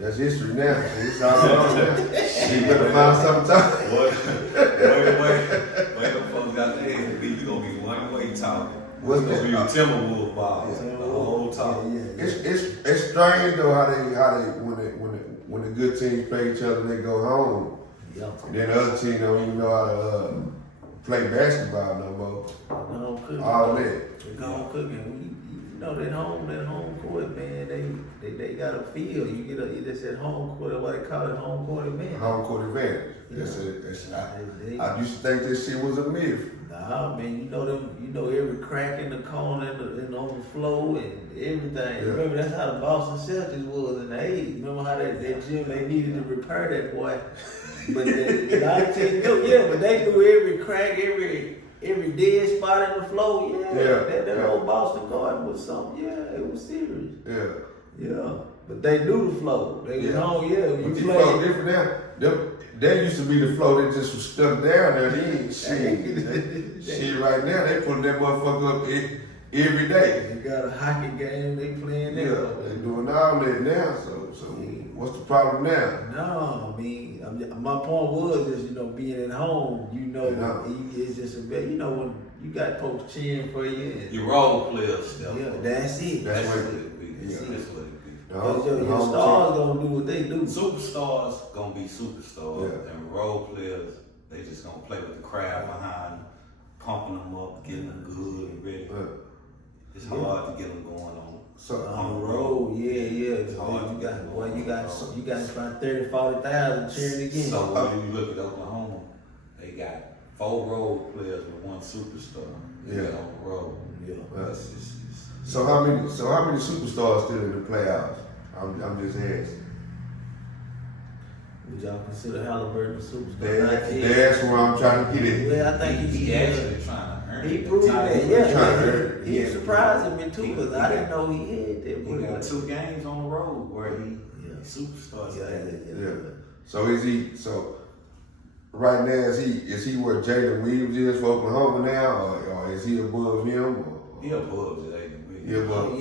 That's history now. It's all wrong now. You better find something talking. Wait, them folks got their head beat. You gonna be one way talking. What's It's gonna that? be Timberwolves balls the whole time. It's strange though how they when the good teams play each other, they go home. Yeah. And then the other team don't even know how to play basketball no more. No cooking. All that. They gone cooking. You know that home court, man. They got a feel. You get it's at home court. That's why they call it home court advantage. Home court advantage. I used to think this shit was a myth. Nah, man. You know them. You know every crack in the corner and on the floor and everything. Yeah. Remember that's how the Boston Celtics was in the '80s. Remember how that gym they needed to repair that boy. But a lot of teams do, yeah. But they knew every crack, every dead spot in the floor. That old Boston Garden was something. Yeah, it was serious. Yeah. But they knew the flow. They was on, But the flow different now. That used to be the flow that just was stuck down there. Shit, right now they putting that motherfucker up every day. They got a hockey game. They playing there. Yeah, they doing all that now. So what's the problem now? No, I mean, my point was just being at home. It's just a bit. When you got folks cheering for you. And, Your role players stuff. Yeah, that's it. That's what it be. That's what it be. Your stars gonna do what they do. Superstars gonna be superstars, and role players they just gonna play with the crowd behind them, pumping them up, getting them good and ready. It's hard to get them going on. So On the road, it's hard. You got about 30,000-40,000 cheering again. So when you look at Oklahoma, they got 4 role players with 1 superstar. On the road. So how many superstars still in the playoffs? I'm just asking. Would y'all consider Halliburton a superstar? That's where I'm trying to get at. Yeah, I think he actually trying to earn it. He proved that. Trying to earn it. He surprised me too because I didn't know he had that. He got 2 games on the road where he superstars. Yeah. So is he? So right now is he where Jalen Williams is for Oklahoma now, or is he above him? Or? He above Jalen Williams. Yeah, but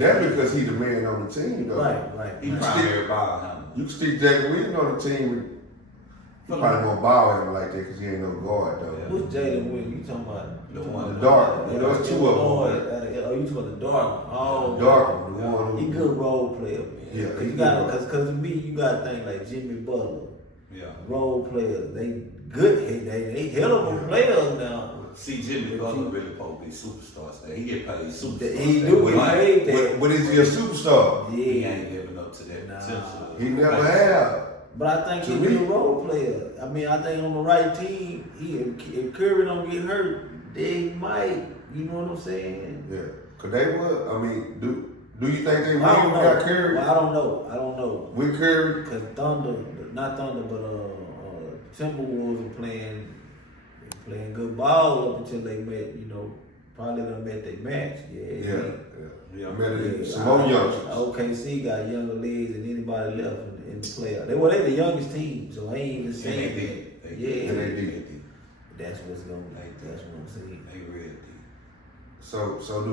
that because he the man on the team though. Right. He primary ball handler. You can stick Jalen Williams on the team. He probably won't ball him like that because he ain't no guard though. Who's Jalen Williams? You talking about The one The dark. There's 2 of them. Oh, you talking about the dark? Oh, Dark. The one who he good role player, man. Yeah, you got because to me you got things like Jimmy Butler. Yeah. Role players, they good. They hell of a players now. See, Jimmy Butler really supposed to be superstars. He get paid superstars. He do. He paid that. But is he a superstar? He Yeah. ain't living up to that potential. He never have. But I think he's a role player. I mean, I think on the right team, if Curry don't get hurt, they might. You know what I'm saying? Yeah. Cause they would. I mean, do you think they I will don't know. got Curry? Well, I don't know. With Curry? Cause not Thunder, but Timberwolves are playing good ball up until they met. Probably done met their match. Yeah. Some more youngsters. OKC got younger leagues than anybody left in the playoff. They the youngest team, so I ain't even saying that. And they did. That's what's going. That's what I'm saying. They real deep. So do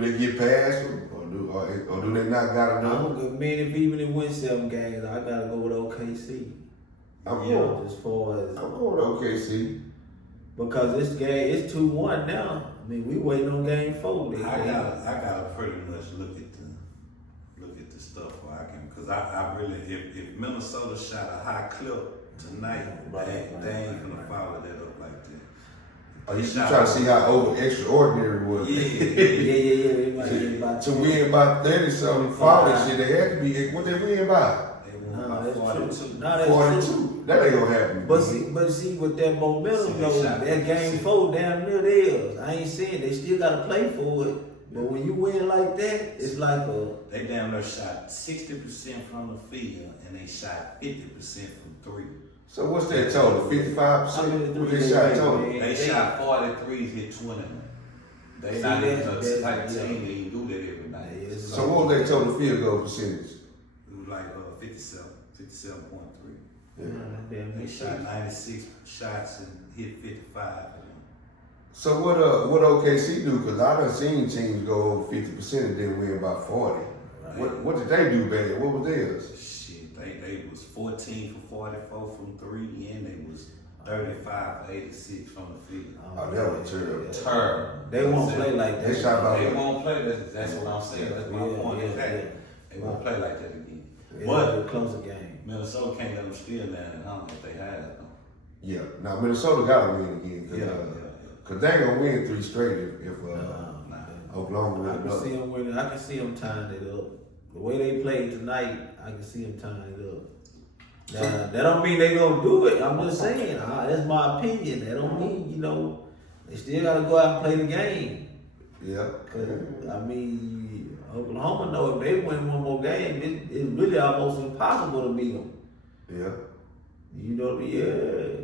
they get past them or do they not got enough? If even if win 7 games, I gotta go with OKC. I'm going. As far as I'm going to OKC. because this game it's 2-1 now. I mean, we waiting on game 4. I gotta pretty much look at the stuff where I can, because I really if Minnesota shot a high clip tonight, they ain't gonna follow that up like that. Oh, you trying to see how extraordinary it was? Yeah. To win by 30 something, 40 shit, they had to be. What they win by? They won by 42. That's 42. That ain't gonna happen. But see, with that momentum though, that game 4 damn near theirs. I ain't saying they still gotta play for it. But when you win like that, it's like they damn near shot 60% from the field and they shot 50% from 3. So what's that total? 55%? What they shot total? They shot 43s, hit 20. They not even a type team. They do that every night. So what was their total field goal percentage? It was like 57.3. Yeah. They shot 96 shots and hit 55 of them. So what OKC do? Cause I done seen teams go over 50% and then win by 40. What did they do bad? What was theirs? Shit, they was 14 for 44 from three, and they was 35 for 86 from the field. Oh, that was terrible. Terrible. They won't play like that. They shot about They won't play. That's what I'm saying. That's my point. Is that they won't play like that again. But a closer game. Minnesota can't let them steal that at home if they have them. Yeah. Now Minnesota gotta win again. Cause they ain't gonna win 3 straight if Oklahoma I win can another. see them winning. I can see them tying it up. The way they played tonight, I can see them tying it up. Now, that don't mean they gonna do it. I'm just saying. That's my opinion. That don't mean, they still gotta go out and play the game. Yeah. Cause, Oklahoma know if they win one more game, it's really almost impossible to beat them. Yeah.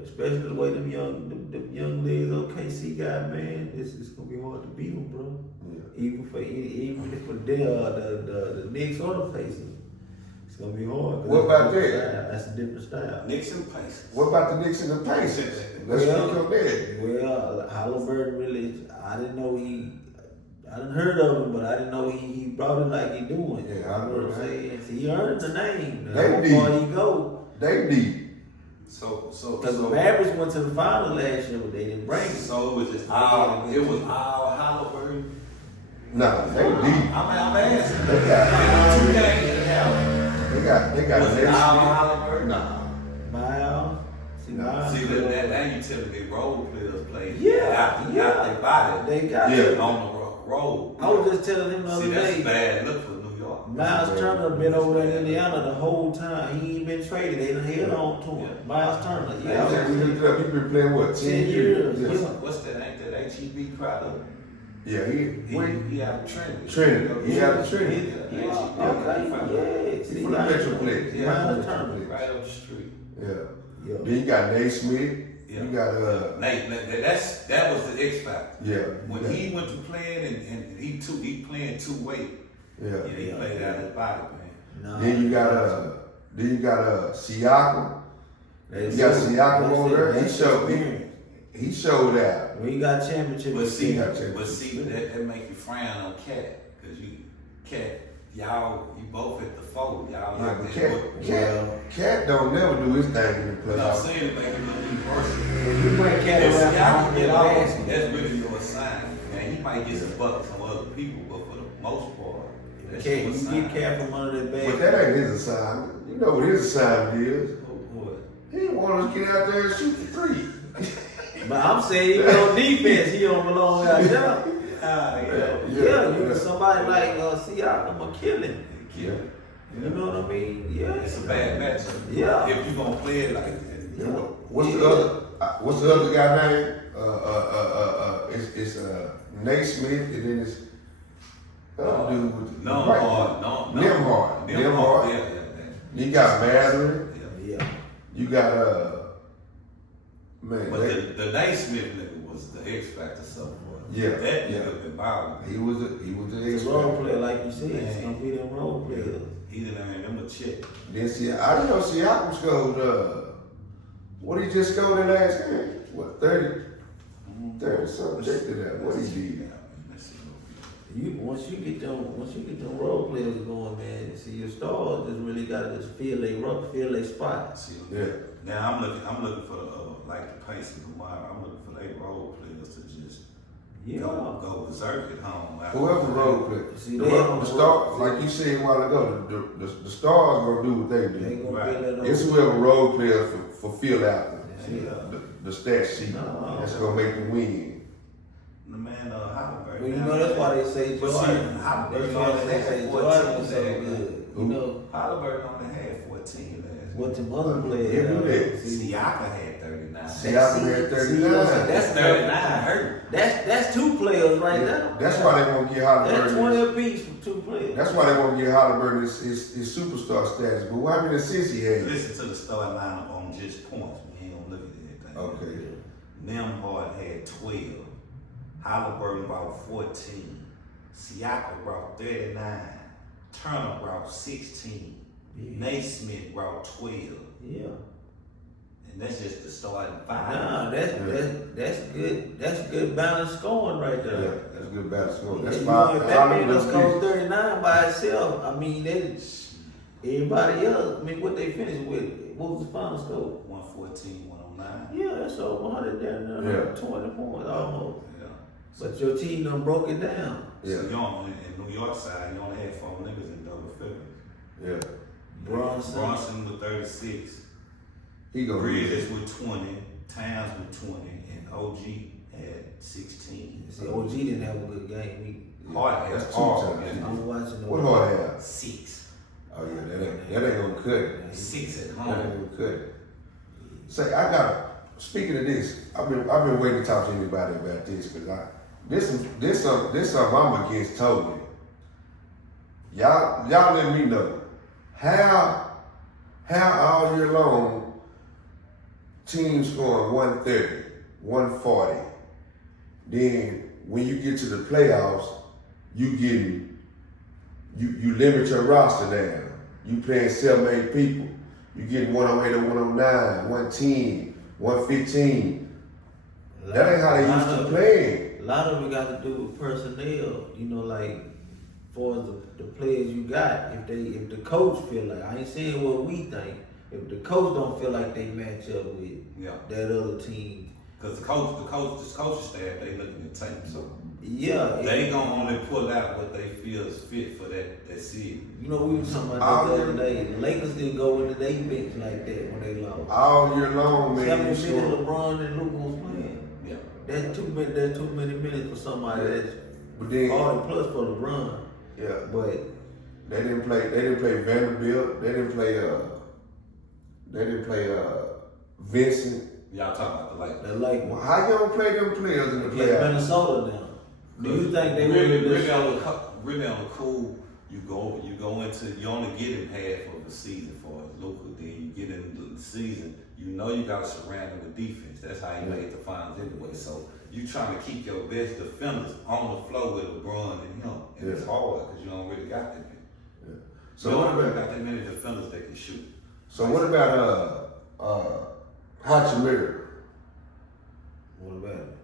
Especially the way them young legs OKC guy, man, it's gonna be hard to beat them, bro. Yeah. Even if the Knicks or the Pacers, it's gonna be hard. 'Cause What about that's a different that? style. That's a different style. Knicks and Pacers. What about the Knicks and the Pacers? Let's speak on that. Well, Halliburton really, I didn't know I done heard of him, but I didn't know he brought it like he doing. Yeah, You know what I'm saying? So he earned the name. They How deep. far he go? They deep. Because the Mavericks went to the final last year, but they didn't bring it. So it was just all Halliburton. Nah, they deep. I'm asking. They got 2 games in Halliburton. they got Was it Nate all Smith. Halliburton? Nah. Miles. Miles. See that now you telling me role players play Yeah, out yeah. their body They got Yeah. it. on the road. I was just telling him the See, other that's a day. bad look for New York. Miles Turner been over there in Indiana the whole time. He ain't been traded. They done held on to him. Miles Turner. Yeah, Yeah. we looked it up. He been playing what? 10 years. years. Yeah. What's that? Ain't that HEB Crowder? Yeah, He out of Trinity. Trinity. He out of Trinity. Yeah, Okay. Yeah. He from the Metroplex. Yeah. Miles Turner. Right up the street. Yeah. Yeah. Then you got Nate Smith. Yeah. You got Nate, that was the X factor. yeah. When he went to playing and he playing 2-way. Yeah. Yeah, he played out his body, man. Nah. Then you got Siakam. You got Siakam over there. He showed out. When he got championship, But see, Yeah, check that make you frown on Cat, cause you both at the fold, y'all Yeah, like but that. Cat don't never do his thing in the But I'm playoffs. saying it make it a little worse. When you bring Cat If around, Siakam get off, nasty. that's really your sign. Man, he might get some bucks from other people, but for the most part, that's Cat, your you sign. get Cat from under that But bag. that ain't his assignment. You know what his assignment is. What? He didn't want us to get out there and shoot the 3. But I'm saying even on defense, he don't belong out there. Yeah. Yeah, somebody like Siakam will kill him. Yeah. You know what I mean? Yeah. It's a bad matchup. Yeah. If you gonna play it like that. Yeah, what's the other guy name? It's Nate Smith, and then it's other dude with the Nimhard. Nimhard. Yeah. You got Mathurin. Yeah. You got man. But the Naismith nigga was the X factor somewhere. Yeah, That yeah. nigga been bothering me. He was the It's X a role factor. player, like you said. It's gonna be them role players. He didn't earn them a check. Then see, I didn't know Siakam scored. What he just scored in last game? What 30 something? Check it out. What he did. Once you get them role players going, man. See, your stars just really gotta just feel their spot. See, Yeah. Now I'm looking for the like the Pacers tomorrow. I'm looking for their role players to just Yeah. go berserk at home. Whoever role player. See, The, they ro- on the the star, road. like you said a while ago, the stars gonna do what they They do. ain't gonna Right. feel that It's whoever role player for field out Yeah. the stat sheet. No. That's gonna make you win. The man Halliburton. Well, you know that's why they say But see, Jordan. Halliburton That's why only they had say 14 Jordan was so last good. Who? You know Halliburton only had 14 last what the other players. Give me that. Siakam had 39. Siakam had 39. That's 39 39. hurt. That's two players right now. That's why they won't get That's 20 Halliburton. apiece from two players. That's why they won't get Halliburton his superstar status. But what many assists he had? Listen to the start lineup on just points. We ain't gonna look at anything. Okay. Nimhard had 12. Halliburton brought 14. Siakam brought 39. Turner brought 16. Yeah. Naismith brought 12. Yeah. And that's just the starting five. Nah, that's good. That's good balanced scoring right Yeah, there. that's a good balance score. That's If five. that man done scored 39 by itself, I mean, everybody else, I mean, what they finished with, what was the final score? 114, 109. Yeah, that's over 100 down there, Yeah. 20 points almost. Yeah. But your team done broke it down. Yeah. So you only, in New York side, you only had 4 niggas in double figures. Yeah. Bronson with 36. He gonna Bridges with 20. Towns with 20. And OG had 16. See, OG didn't have a good game. Hard That's had two all. times. I'm watching the What hard have? 6. Oh yeah, that ain't gonna cut it. 6 at That home. ain't gonna cut it. Say, I got. Speaking of this, I've been waiting to talk to anybody about this because this something I'm against totally. Y'all let me know how all year long teams scoring 130, 140. Then when you get to the playoffs, you limit your roster down. You playing 7, 8 people. You getting 108 or 109, 110, 115. That ain't how they used to play. A lot of it got to do with personnel, you know, like for the players you got. If the coach feel like, I ain't saying what we think. If the coach don't feel like they match up with that other team, Because the coaching staff, they looking at tape, so yeah, they gonna only pull out what they feel is fit for that season. You know, we were talking about that the other day. The Lakers didn't go into their bench like that when they lost. All year long, man. How You many minutes score. LeBron and Luka was playing? Yeah. That's too many minutes for somebody that's But then, 40 plus for LeBron. yeah, But they didn't play Vanderbilt. They didn't play Vincent. Y'all talking about the Lakers. the Lakers Well, how you don't play them players in the against playoffs? Minnesota now. Do you think they really would on the cool? You go into you only get in half of the season for Luka. Then you get into the season. You know you got to surround him with defense. That's how you made the finals anyway. So you trying to keep your best defenders on the floor with LeBron and him, and it's hard because you don't really got that many. So you what don't really about? got that many defenders that can shoot. So what about Hachimura? What about it?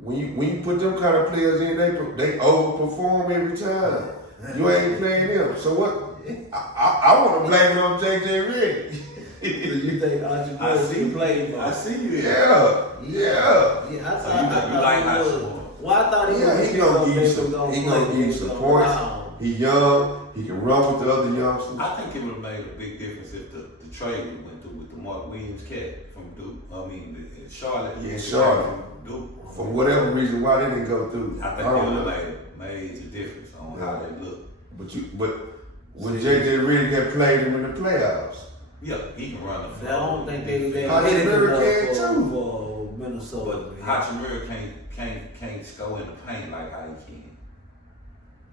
When you put them kind of players in, they overperform every time. You ain't playing them. So what? I want to blame it on JJ Redick. Do you think Archie can play? I see you. Yeah. Yeah, I So thought you like he was. Hachimura? Well, I thought he Yeah, was. he gonna give you some points. He young. He can run with the other youngsters. I think it would have made a big difference if the trade went through with the Mark Williams cat from Duke. Charlotte. Yeah, Charlotte. From Duke. For whatever reason, why they didn't go through? I think I it don't would know. have made a difference on how they look. But when JJ Redick had played him in the playoffs, Yeah, he can run the floor. I don't think they Hachimura hit can enough too. for Minnesota. But Hachimura can't score in the paint like how he can.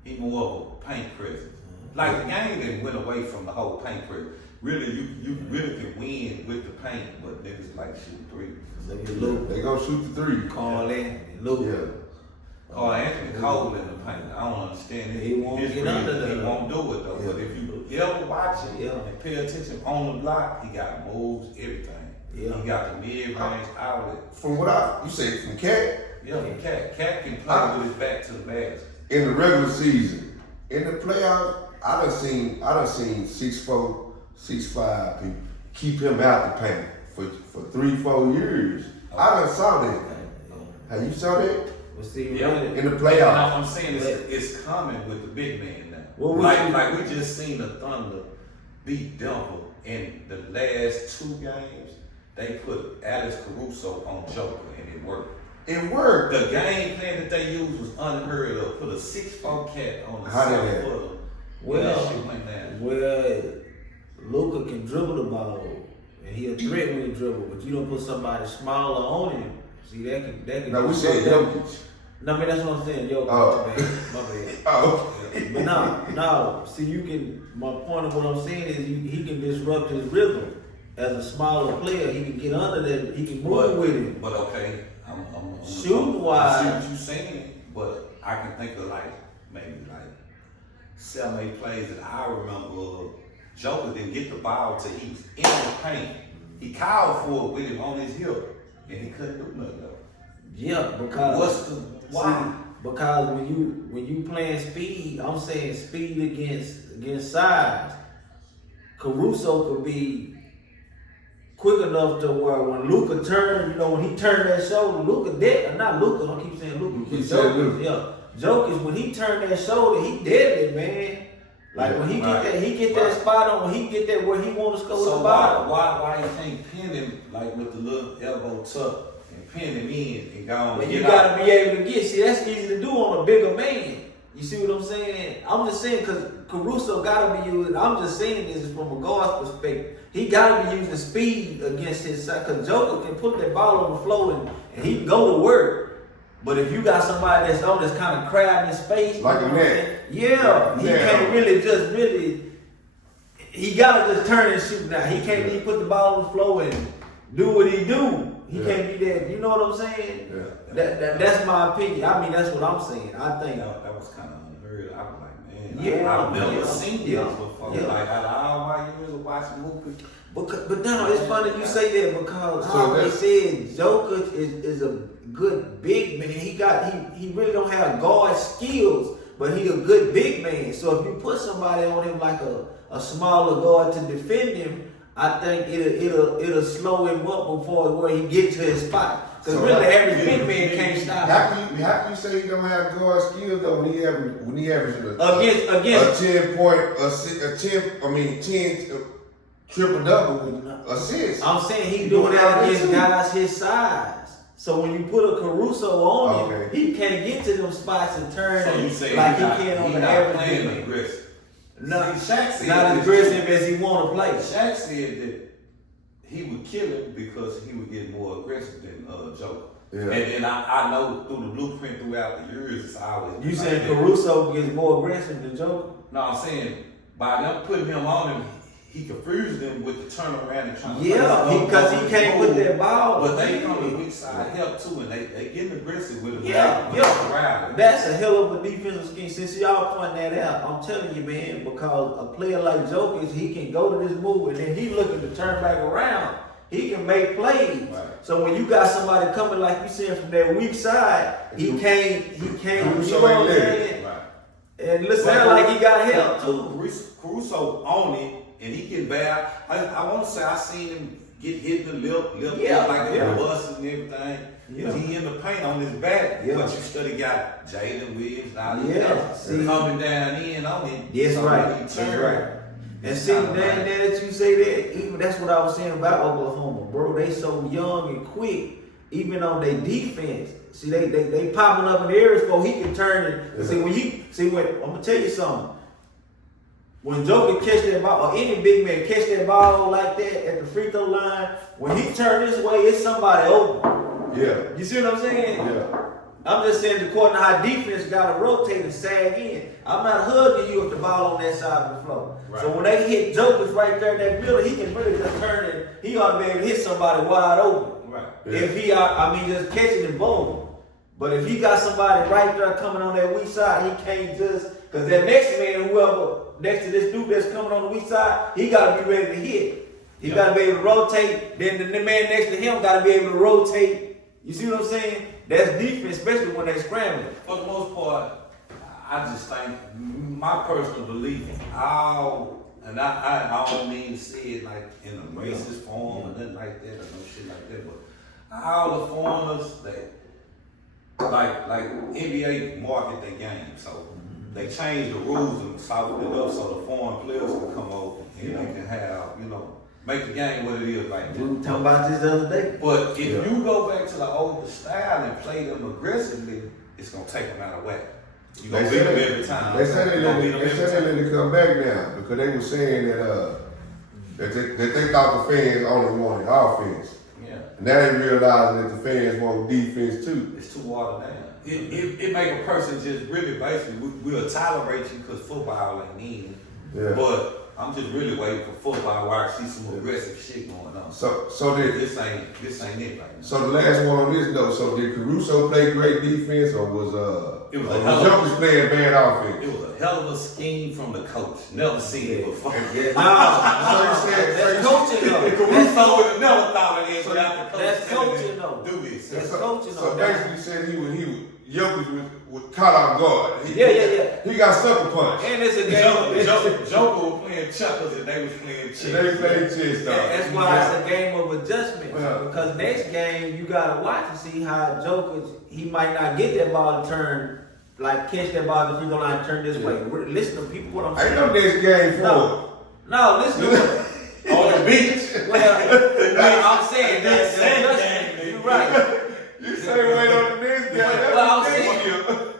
He more of a paint presence. Like the game that went away from the whole paint presence. Really, you really can win with the paint, but niggas like shooting threes. Look at Luke, they gonna shoot the three. Carl Anthony, Luke. Yeah. Oh, Anthony Cole in the paint. I don't understand it. He won't His get under reason, there. He won't do it though. Yeah. But if you ever watch it Yeah. and pay attention on the block, he got moves, everything. Yeah. He got the mid-range outlet. From what you say from Cat Yeah, Cat can play with his back to the basket. in the regular season, in the playoffs, I done seen 6'4", 6'5" people keep him out the paint for 3-4 years. I done saw that. Have you saw that But see, Yeah. really, in the Now, playoffs? I'm saying it's coming with the big man now. What was like we just seen the Thunder beat Denver in the last 2 games. They put Alex Caruso on Joker and it worked. It worked. The game plan that they used was unheard of. Put a 6'4" cat on the How did 7 that? footer. Well, that shit went down. Luka can dribble the ball, and he a threat when he dribble. But you don't put somebody smaller on him. See, that can. No, we do said something. Jokic. No, I mean that's what I'm saying. Yo, Oh. my bad. Oh, But no. See, you can. My point of what I'm saying is, he can disrupt his rhythm. As a smaller player, he can get under that. He can move with it. But okay, I'm Shooting wise. I see what you're saying, but I can think of maybe 7, 8 plays that I remember. Joker didn't get the ball till he was in the paint. he called for it with him on his hip, and he couldn't do nothing though. Yeah, because What's the why? see, because when you playing speed, I'm saying speed against size. Caruso could be quick enough to where when Luka turned, when he turned that shoulder, Luka dead. Not Luka, I keep saying Luka. You keep saying Jokic, Luka. yeah, Jokic, when he turned that shoulder, he deadly, man. Like when he get that spot on, when he get that where he want to score So the ball. why you can't pin him like with the little elbow tuck and pin him in and go on? But and you get gotta out? be able to get. See, that's easy to do on a bigger man. You see what I'm saying? I'm just saying because Caruso gotta be using. I'm just saying this from a guard's perspective. He gotta be using speed against his side. Because Joker can put that ball on the floor and he can go to work. But if you got somebody that's kind of crabbed in space, Like a net. Yeah, he Yeah. can't really. He gotta just turn and shoot now. He can't even put the ball on the floor and do what he do. He Yeah. can't be that. You know what I'm saying? Yeah. That's my opinion. I mean, that's what I'm saying. I think. That was kind of unheard of. I was like, man, Yeah, I've never yeah, seen yeah, this before. yeah. Like out of all my years of watching movies. But no, it's funny you say that because So they that's- said Jokic is a good big man. He really don't have guard skills, but he a good big man. So if you put somebody on him like a smaller guard to defend him, I think it'll slow him up before where he get to his spot. Because So really, the how- average big man can't stop him. How can you say he don't have guard skills though when he averages Against a 10 triple double with assists? I'm saying he doing that against guys his size. So when you put a Caruso on him, he can't get to them spots and turn So you say like he can on he the not average playing big man. aggressive. No, See, Shaq said not as this aggressive too. as he want to play. Shaq said that he would kill him because he would get more aggressive than Joker. Yeah. And then I know through the blueprint throughout the years, it's always You been saying like that. Caruso gets more aggressive than Joker? No, I'm saying by them putting him on him, he confused them with the turnaround and trying to Yeah, play because he his can't move. put that ball. But they from the weak side help too, and they getting aggressive with him. Yeah. That's a hell of a defensive scheme. Since y'all pointing that out, I'm telling you, man, because a player like Jokic, he can go to this move and then he looking to turn back around. He can make plays. Right. So when you got somebody coming, like you said, from that weak side, he can't, you know what I'm saying? Right. And listen, like he got help too. Caruso on it, and he get bad. I want to say I seen him get hit in the lip Yeah, like yeah. a bust and everything. Yeah. He in the paint on his back. Yeah. But you still got Jalen Williams now. Yeah, see. Coming down in on it. That's So right. he That's turn. right. And see, now that you say that, even that's what I was saying about Oklahoma, bro. They so young and quick, even on their defense. See, they popping up in the areas before he can turn it. Yeah. When I'm gonna tell you something. When Joker catch that ball, or any big man catch that ball like that at the free throw line, when he turn this way, it's somebody open. Yeah. You see what I'm saying? Yeah. I'm just saying, according to how defense got to rotate and sag in. I'm not hugging you if the ball on that side of the floor. Right. So when they hit Jokers right there in that middle, he can really just turn it. He ought to be able to hit somebody wide open. Right. Yeah. If he, just catching and boom. But if he got somebody right there coming on that weak side, he can't just, because that next man, whoever next to this dude that's coming on the weak side, he got to be ready to hit. He got to be able to rotate. Then the man next to him got to be able to rotate. You see what I'm saying? That's defense, especially when they scramble. For the most part, I just think my personal belief, and I don't mean to say it like in a racist form or nothing like that or no shit like that, but all the foreigners that like NBA market their game, so they change the rules and soften it up so the foreign players can come over and they can have, make the game what it is right We were now. talking about this the other day. But if you go back to the older style and play them aggressively, it's gonna take them out of whack. You gonna beat them every time. They said You gonna beat them they every said they time. let it come back now because they were saying that they thought the fans only wanted offense. Yeah, And now they realizing that the fans want defense too. it's too watered down. It make a person just really basically we'll tolerate you because football ain't in. Yeah. But I'm just really waiting for football where I see some aggressive shit going on. So This ain't it right now. So the last one on this note, so did Caruso play great defense or was It was a was hell of- Jokic playing bad offense? It was a hell of a scheme from the coach. Never seen it before. Yeah, So you said- that's coaching though. Caruso would have never thought of it without the coach. That's telling coaching him, though. Do this. That's so, coaching so on that. basically said he was Jokic was caught off guard. Yeah. He got sucker punched. And it's a game. Joker was playing checkers and they was playing chess. They played chess, dog. That's why it's a game of adjustments. Yeah. Because next game you gotta watch and see how Joker, he might not get that ball to turn, like catch that ball to free throw line and turn this way. Listen to people what I'm Ain't saying. no next game for No, listen to On the beach. well, I'm saying that's adjustment. You're right. You say wait on the next game. Well, I'm That's saying- what you-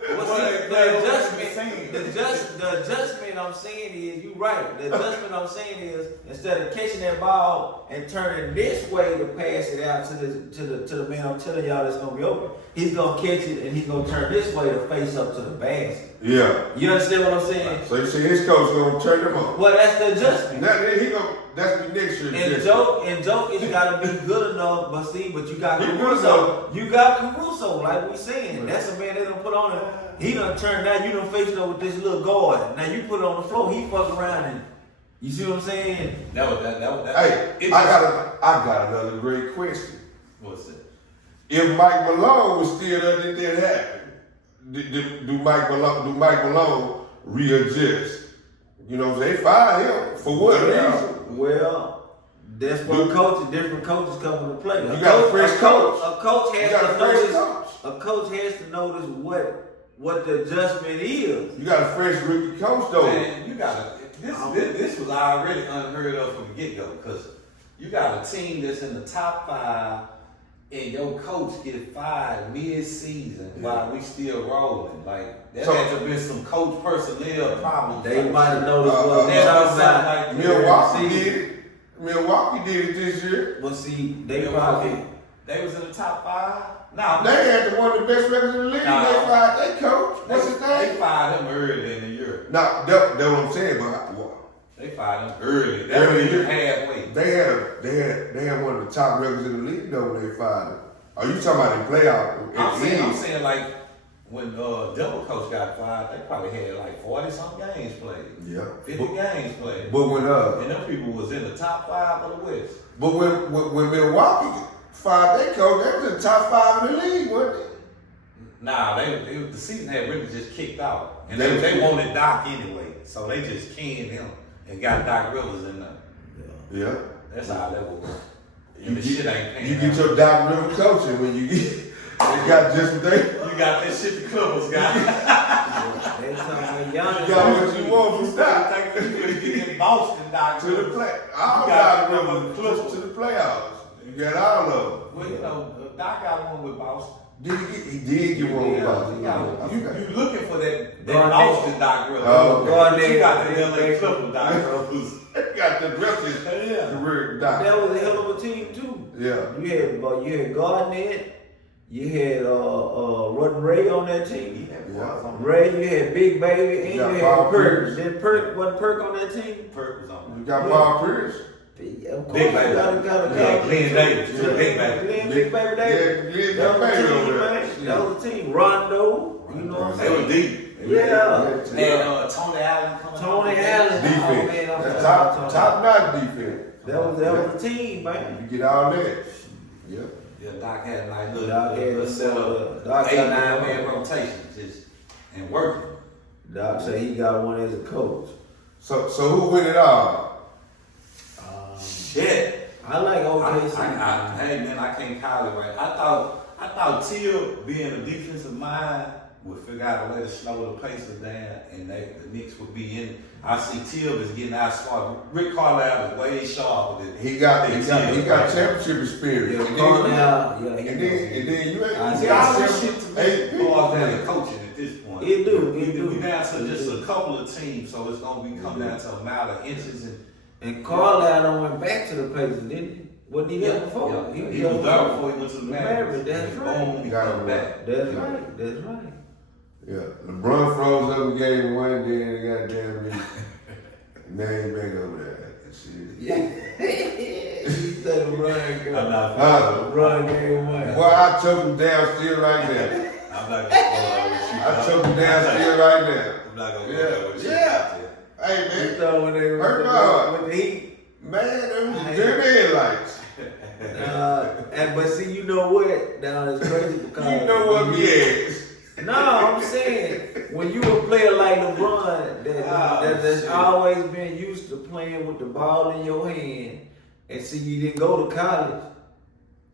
The adjustment I'm saying is, you right. The adjustment I'm saying is, instead of catching that ball and turning this way to pass it out to the man I'm telling y'all that's gonna be open, he's gonna catch it and he's gonna turn this way to face up to the basket. Yeah. You understand what I'm saying? So you see his coach gonna turn them on. Well, that's the adjustment. That's the next year. And Jokic gotta be good enough, but you got He good Caruso. enough. You got Caruso, like we saying. Right. That's a man they done put on it. He done turned now, you done faced up with this little guard. Now you put it on the floor, he fuck around and you see what I'm saying? Hey, I got another great question. What's it? If Mike Malone was still there, did that happen? Do Mike Malone readjust? You know what I'm saying? They fired him for what reason? Well, that's where different coaches come into play. You got a fresh coach. A coach has You got to a fresh notice. coach. A coach has to notice what the adjustment is. You got a fresh rookie coach though. Man, you got this was already unheard of from the get go because you got a team that's in the top 5 and your coach get fired mid-season while we still rolling. Like there had to been some coach personnel problems. They might have noticed There was something like Milwaukee did it. Milwaukee did it this year. Well, see, they Milwaukee, probably. they was in the top 5. No, They had one of the best records in the league. Nah. They fired their coach. What's his They name? fired him early in the year. No, that's what I'm saying. But They fired him early. That Early was year. halfway. they had one of the top records in the league though when they fired him. Are you talking about the playoff? I'm saying like when Denver coach got fired, they probably had like 40 some games played. Yeah. 50 games played. But when And them people was in the top 5 of the West. But when Milwaukee fired their coach, they was in the top 5 in the league, wasn't they? Nah, the season had really just kicked out. And They- they wanted Doc anyway. So they just canned him and got Doc Rivers in there. Yeah. That's how that was. And the shit ain't paying You get out. your Doc Rivers coaching when you got just what they You got that shit the Clippers got. They talking about Giannis. you got what you want from Doc. I think you could get in Boston, Doc To the Rivers. play. All You Doc got Rivers close to the playoffs. You got all of them. Well, you know, Doc got one with Boston. He did get one with Boston. You looking for that Garnett. Boston Doc Rivers. Oh, okay. But you got the LA Clippers Doc Rivers. got the rest of his career Doc. That was a hell of a team too. Yeah. You had Garnett, you had Rodden Ray on that team. Yeah. Ray, you had Big Baby, and You got you Paul had Perk. Pierce. Then Perk wasn't Perk on that team. Perk was on You got Paul Pierce. Yeah, of course, Big you Baby. gotta Yeah, Glenn Davis. Yeah, Big Baby. Glenn, Big Baby Davis. Yeah, That was Glenn the Baby team, over there. man. That was the team. Rondo, you know what I'm They were saying? deep. Yeah. And Tony Allen coming Tony out. Allen. Defense. Oh, man, I'm That's sorry. top notch defense. That was the team, man. You get all that. Yeah. Yeah, Doc had a nice little, Doc had a set Doc up. 8, had 9 a- man rotation just and working. Doc said he got one as a coach. So who win it all? Shit. I like OKC. Hey man, I can't call it right. I thought Till being a defensive mind would figure out a way to slow the Pacers down, and the Knicks would be in. I see Till is getting outsmart. Rick Carlisle is way sharper than He got than championship Yeah, experience. And Carlisle, then, yeah, and then you ain't. I you See, got all this seven- shit to eight me people. falls down to coaching at this point. It do. We down to just a couple of teams, so it's gonna be come down to a matter of inches and. And Carlisle done went back to the Pacers, didn't he? Wasn't he there before? Yeah. He was there there before he went to the Mavericks. That's And right. Boom, he Got come him back. That's Yeah. right. That's right. Yeah, LeBron froze up in game one, then goddamn me. Man, back over there. Shit. Yeah. He said LeBron go. I'm not. LeBron game one. Boy, I choke him down still right now. I'm not gonna go there with you. I choke him down still right now. I'm not gonna go Yeah. there with you. Yeah. Hey, You man. thought when they Hurt my heart. with the Heat. Man, them was dim headlights. But see, you know what? Now it's crazy because You know what me is. No, I'm saying when you a player like LeBron that's shit. always been used to playing with the ball in your hand, and see you didn't go to college.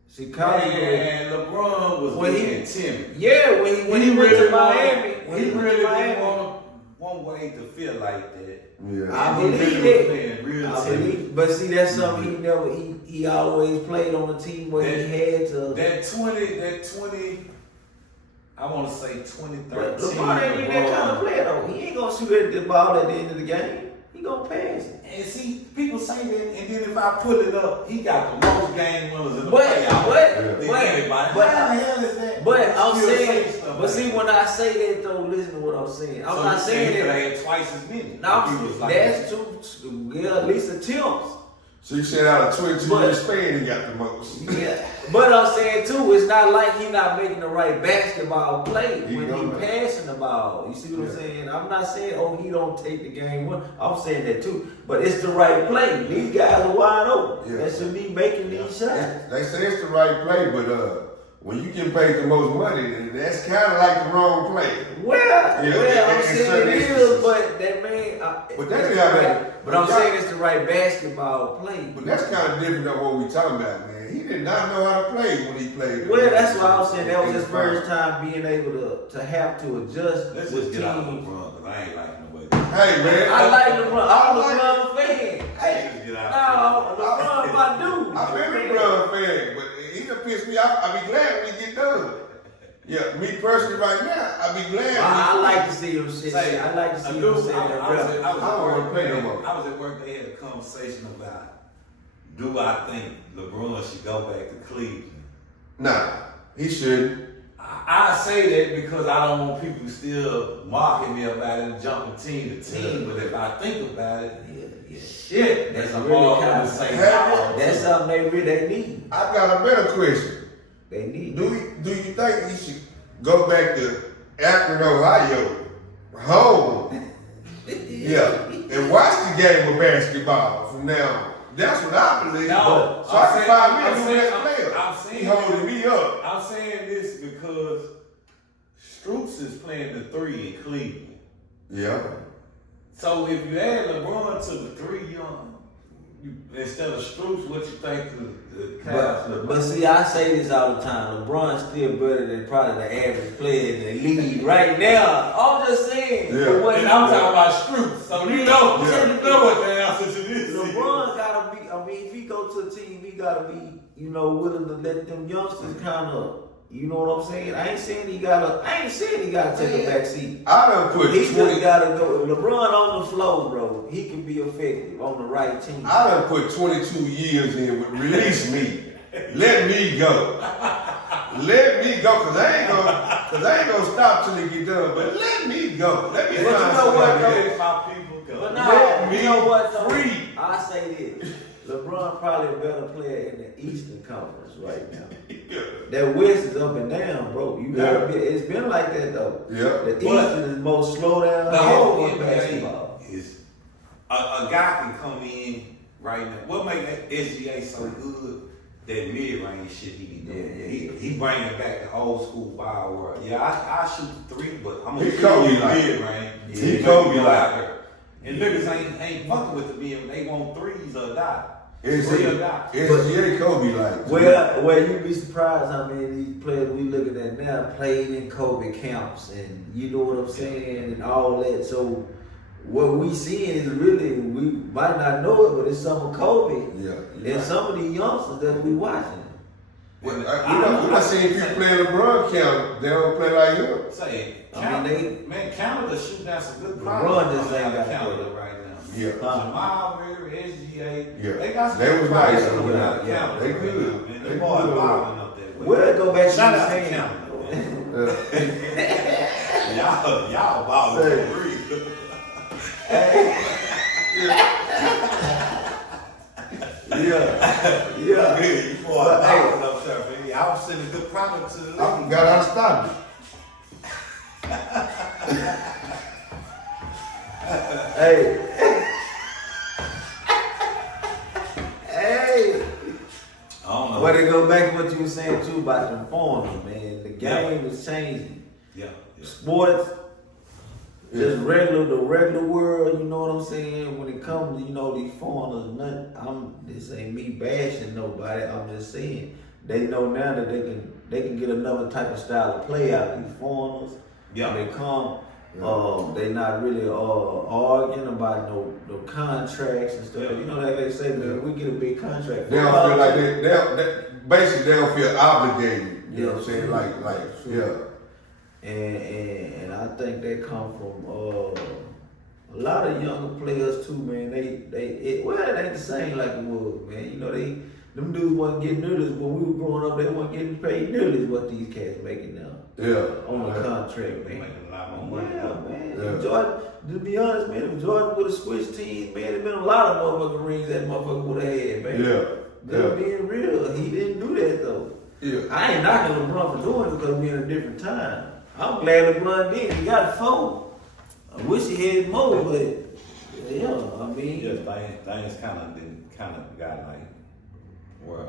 See, college. Man, LeBron was When he- being timid. Yeah, when he went to Miami, He really didn't want one way to feel like that. Yeah. I He believe really it. was playing real I timid. believe, but see, that's something he never. He always played on a team where he had to. That 20, I want to say 2013. But LeBron ain't even that kind of player though. He ain't gonna shoot at the ball at the end of the game. He gonna pass it. And see, people say that, and then if I pull it up, he got the most game winners in the But- playoffs. but- than but- anybody. but- How the hell is that? But I'm Still saying, say stuff but like see, that. when I say that though, listen to what I'm saying. I'm So not you saying that that. they had twice as many. No, If he was like that's that. too. Yeah, at least attempts. So you said out of 22 But- years span, he got the most. Yeah, but I'm saying too, it's not like he not making the right basketball play He when don't he know. passing the ball. You see what I'm Yeah. saying? I'm not saying he don't take the game one. I'm saying that too, but it's the right play. These guys are wide open. Yeah. That should be making these shots. They say it's the right play, but when you get paid the most money, then that's kind of like the wrong play. Well, Yeah, I'm in saying certain it instances. is, but that man. But that's it's how the they- right- But I'm saying it's the right basketball play. But that's kind of different than what we talking about, man. He did not know how to play when he played. Well, that's why I was saying that was his first time being able to have to adjust Let's with just get out of teams. LeBron, because I ain't liking the way. Hey, man. I like LeBron. I'm a I like- LeBron fan. Hey, Let's get out. No, LeBron my dude. I've been a LeBron fan, but he done pissed me off. I be glad when he get done. Yeah, me personally right now, I be glad. I like to see him shit. Say, I like to see I him do. say that I rap. was I don't at wanna work. play no more. I was at work. They had a conversation about, do I think LeBron should go back to Cleveland? Nah, he shouldn't. I say that because I don't want people still mocking me about it and jumping team to team. But if I think about it, Yeah. shit, that's That's a really hard kinda- one to say. Hey, That's something they need. I got a better question. They need. Do you think he should go back to Akron, Ohio, home? Yeah, and watch the game of basketball from now on. That's what I believe. No, So I can find me a I'm new saying- best player. I'm saying- He holding me up. I'm saying this because Stroops is playing the 3 in Cleveland. Yeah. So if you add LeBron to the 3, instead of Stroops, what you think the Cavs look But like? see, I say this all the time. LeBron's still better than probably the average player in the league right now. I'm just saying. Yeah. for what And he I'm does. talking about Stroops, so you know, Yeah. you know what the answer to this is. LeBron gotta be. I mean, if he go to a team, he gotta be, willing to let them youngsters kind of, you know what I'm saying? I ain't saying he gotta take a back seat. I done put He just 20. gotta go. If LeBron on the floor, bro, he can be effective on the right team. I done put 22 years in with release me. Let me go. Let me go, cause I ain't gonna stop till they get done. But let me go. Let me But you find know what, somebody though? else. My people go. But Let no, me you know what? Though? free. I say this: LeBron probably a better player in the Eastern Conference right now. That West is up and down, bro. You gotta be. It's been like that though. Yeah. The Eastern is most slow down. The whole heavy basketball. NBA is a guy can come in right now. What make SGA so good? That mid-range shit he be doing. Yeah. He bringing back the old school wild world. Yeah, I shoot 3, but I'm gonna He shoot Kobe you like. mid-range. He Yeah, Kobe go like. out there. And niggas ain't fucking with the mid. They want 3s or die. Is 3 or die. SGA Kobe like? Well, you'd be surprised how many of these players we looking at now played in Kobe camps, and you know what I'm saying, and all that. So what we seeing is really, we might not know it, but it's some of Kobe Yeah. and some of the youngsters that we watching. We not seeing people play LeBron count. They don't play like him. Say, I mean, Canada shooting down some good LeBron products just ain't coming out of got Canada that. right now. Yeah. Jamal Murray, SGA, Yeah. they got some They good was products nice. coming out of Yeah, Canada. they right good. now, man. They They boys good. balling up that way. We'll go back to Shout the out to saying. Canada, Yeah. man. Y'all balling Say. for real. Hey, Yeah. Good, you boy, But, hey, up there, baby. I was sending a good product to the league. I gotta stop it. Hey. Hey. I don't know. But to go back to what you were saying too about the foreigners, man. The game is changing. Yeah. Sports, just the regular world, you know what I'm saying? When it comes to, these foreigners, this ain't me bashing nobody, I'm just saying. They know now that they can get another type of style of play out of these foreigners. Yeah. When they come, they not really arguing about no contracts and stuff. Yeah. You know that they say, man, we get a big contract. They don't feel like basically they don't feel obligated. You know what I'm saying? Like, yeah. And I think that come from a lot of younger players too, man. It ain't the same like it was, man. Them dudes wasn't getting nearly as when we were growing up. They weren't getting paid nearly as what these cats making now. Yeah. On the contract, They man. making a lot more money. Yeah, man. Yeah. If Jordan, to be honest, man, if Jordan would have switched teams, man, there'd been a lot of motherfucking rings that motherfucker would have had, man. Yeah. Just being real, he didn't do that though. Yeah. I ain't knocking LeBron for doing it because we're in a different time. I'm glad LeBron did. He got a phone. I wish he had more, but yeah, I mean, Yeah, things kind of got like where